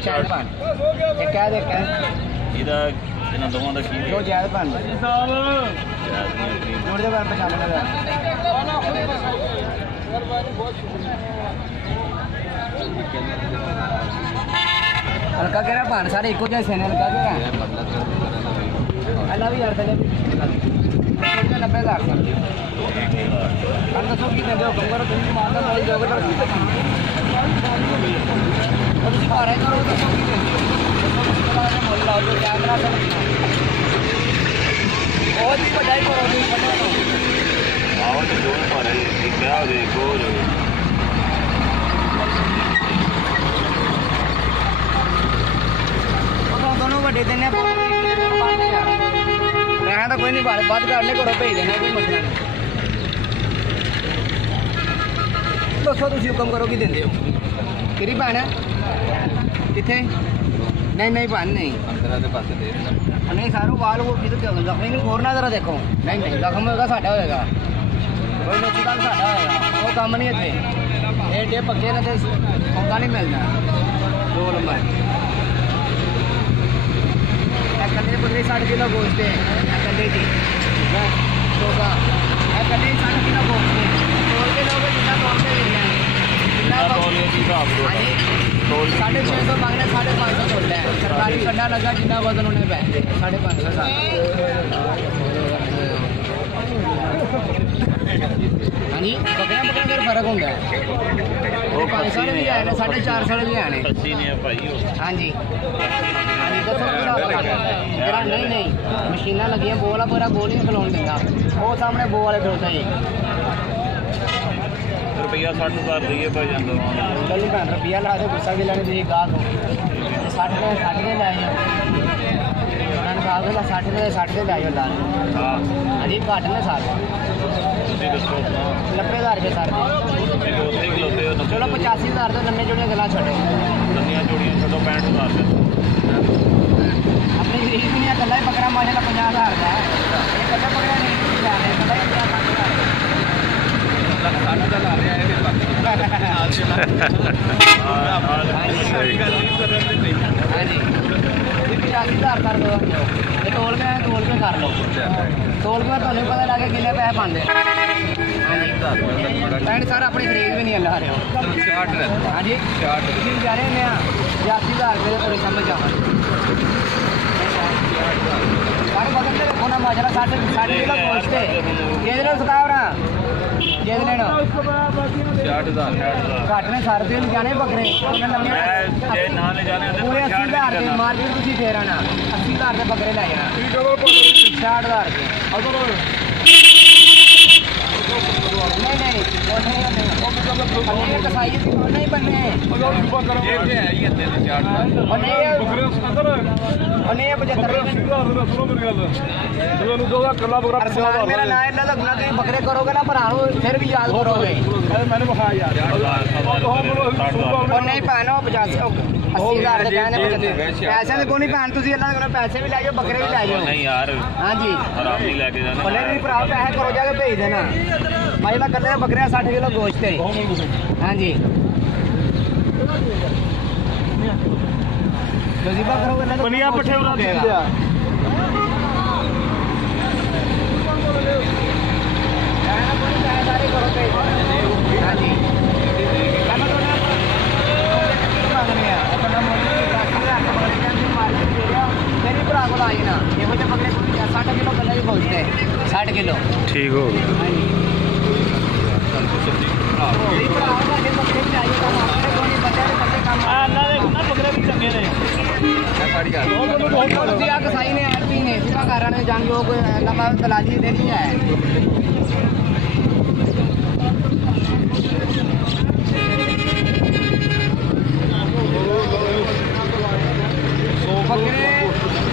ਚਾਰ ਪਾਣ ਇਹ ਕਹਿ ਦੇ ਕਹਿ ਇਹਦਾ ਇਹਨਾਂ ਦੋਵਾਂ ਦਾ ਕੀ ਜੋ ਜਾਇਜ਼ ਪਾਣ ਜੋੜ ਦੇ ਬਾਰ ਪਛਾਣ ਲਗਾ हल्का कह रहा पान सारे इको जैसे ने हल्का कह रहा अल्लाह भी यार चले 90,000 कल दसो की दे दो कमर तुम मारदा वाली जोगे तो तुम मारे करो तो की दे मोल लाओ जो कैमरा से और भी बढ़ाई करो भी आओ तो जो मारे क्या देखो दोनों बड़े देने मैं तो कोई नहीं बात करने को भेज देना कोई मसला नहीं दसो तुम हुक्म करो कि देंगे हो तेरी भैन है कितने नहीं नहीं भैन नहीं नहीं सारू बाल वो किधर जख्मी नहीं खोरना जरा देखो नहीं नहीं जख्म होगा साढ़ा होएगा कोई नहीं कल साढ़ा होएगा वो काम नहीं इतने एडे पक्के ने तो मौका नहीं मिलना 2 नंबर कल्ले बंदे 60 किलो गोश्त है कल्ले जी होगा कल्ले 60 किलो गोश्त है तोल के लोग जितना तोल के ले रहे हैं जितना तोल के हिसाब से 650 मांगने 550 तोल है सरकारी कड्डा लगा जितना वजन उन्हें पैसे 550 साल हाँ जी बकरियां फिर फर्क होंगे वो 500 भी आए ने 450 भी आए हाँ जी नहीं नहीं मशीना लगियां बोला पूरा गोल नहीं खिलाने देता वो सामने बो वाले खिलौता ही रुपया 60,000 दिए भाई जान चल भैन रुपया ला दो गुस्सा भी लेने दी गाह को 60 के लाए उन्होंने कहा 60 के लाए ला अजी घट ने सारे 90,000 रुपये सारे चलो 85,000 तो नन्हे जोड़ियां गला छोड़ो नन्हियां जोड़ियां छोड़ो 65,000 अपनी गरीब भी नहीं कला बकरा माशाल्लाह 50,000 का ये कला बकरा नहीं जा रहे कला 50,000 का ला रहे हैं हाँ जी 85,000 कर दो ये तोल के कर लो तोल के तुम्हें पता लगे किन्ने पैसे पाते पैंट सर अपनी खरीद भी नहीं ला रहे हो हाँ जी जा रहे हैं 80,000 रुपये पूरी समझ जाओ सर बदल के रखो ना माशाल्लाह 60 किलो गोश्त है ये सुखाओ ना ये लेना 60,000 घट ने सारे दिन जाने बकरे पूरे 80,000 के मार्केट तुम फेर आना 80,000 के बकरे लै जाना 60,000 नहीं नहीं कसाई नहीं बनने मेरा ना इन्ना लगना तुम बकरे करोगे ना भरा फिर भी याद करोगे नहीं भैन 80,000 पैसे को नहीं भैन तुम अल्लाह करो पैसे भी लै जाओ बकरे भी लै जाओ नहीं यार हाँ जी भले भी भरा पैसे करो जाके भेज देना भाई मैं कल बकरिया 60 किलो गोश्त है हाँ जी बनिया पट्ठे हाँ जी मेरी भरा को आई ना ये मुझे बकरे 60 किलो कल गोश्त है 60 किलो ठीक हो कसाई ने आरती ने सुखाकारा ने जानयोग लंबा दलाली देनी है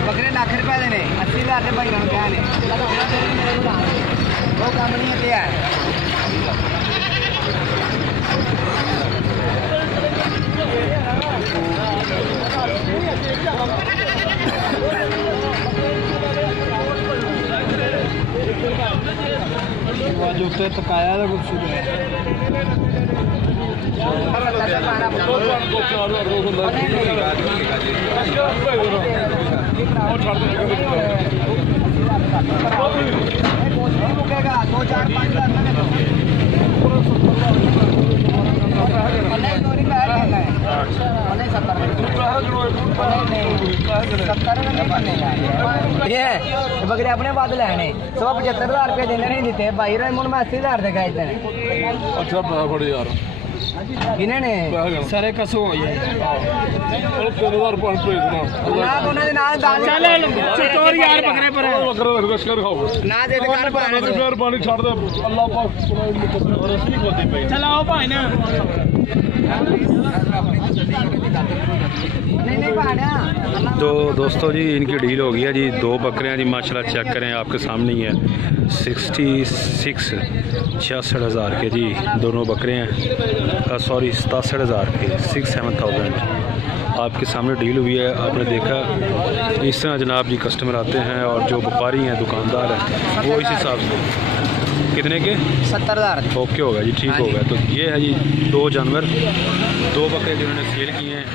बकरे लाख रुपए देने 80,000 के भाई क्या ने वो काम नहीं है आज उत्ते तकाया तो कुछ रुकेगा 2 4 5 ये बकरे अपने बाद लैने 175,000 रुपये देने नहीं देते भाई मुन मैं 80,000 दे गए इतने अच्छा बड़े यार इन्होंने सारे कसो हो जाए और 3000 पाउंड भेजना ना कोने दे नाल दाल चले 4 यार बकरे पर बकरे रगड़ खाओ ना दे दुकान पर आने फिर पानी छोड़ दे अल्लाह पाक रस्सी खोदी पे चलाओ भाई ना नहीं भाना तो दोस्तों जी इनकी डील हो गई है जी 2 बकरियां जी माशाल्लाह चेक करें आपके सामने ही है 66,000 के जी दोनों बकरे हैं सॉरी 67,000 के 67,000 आपके सामने डील हुई है। आपने देखा इस तरह जनाब जी कस्टमर आते हैं और जो व्यापारी हैं दुकानदार हैं वो इस हिसाब से कितने के 70,000 ओके होगा जी ठीक होगा। तो ये है जी 2 जानवर 2 बकरे जिन्होंने सेल किए हैं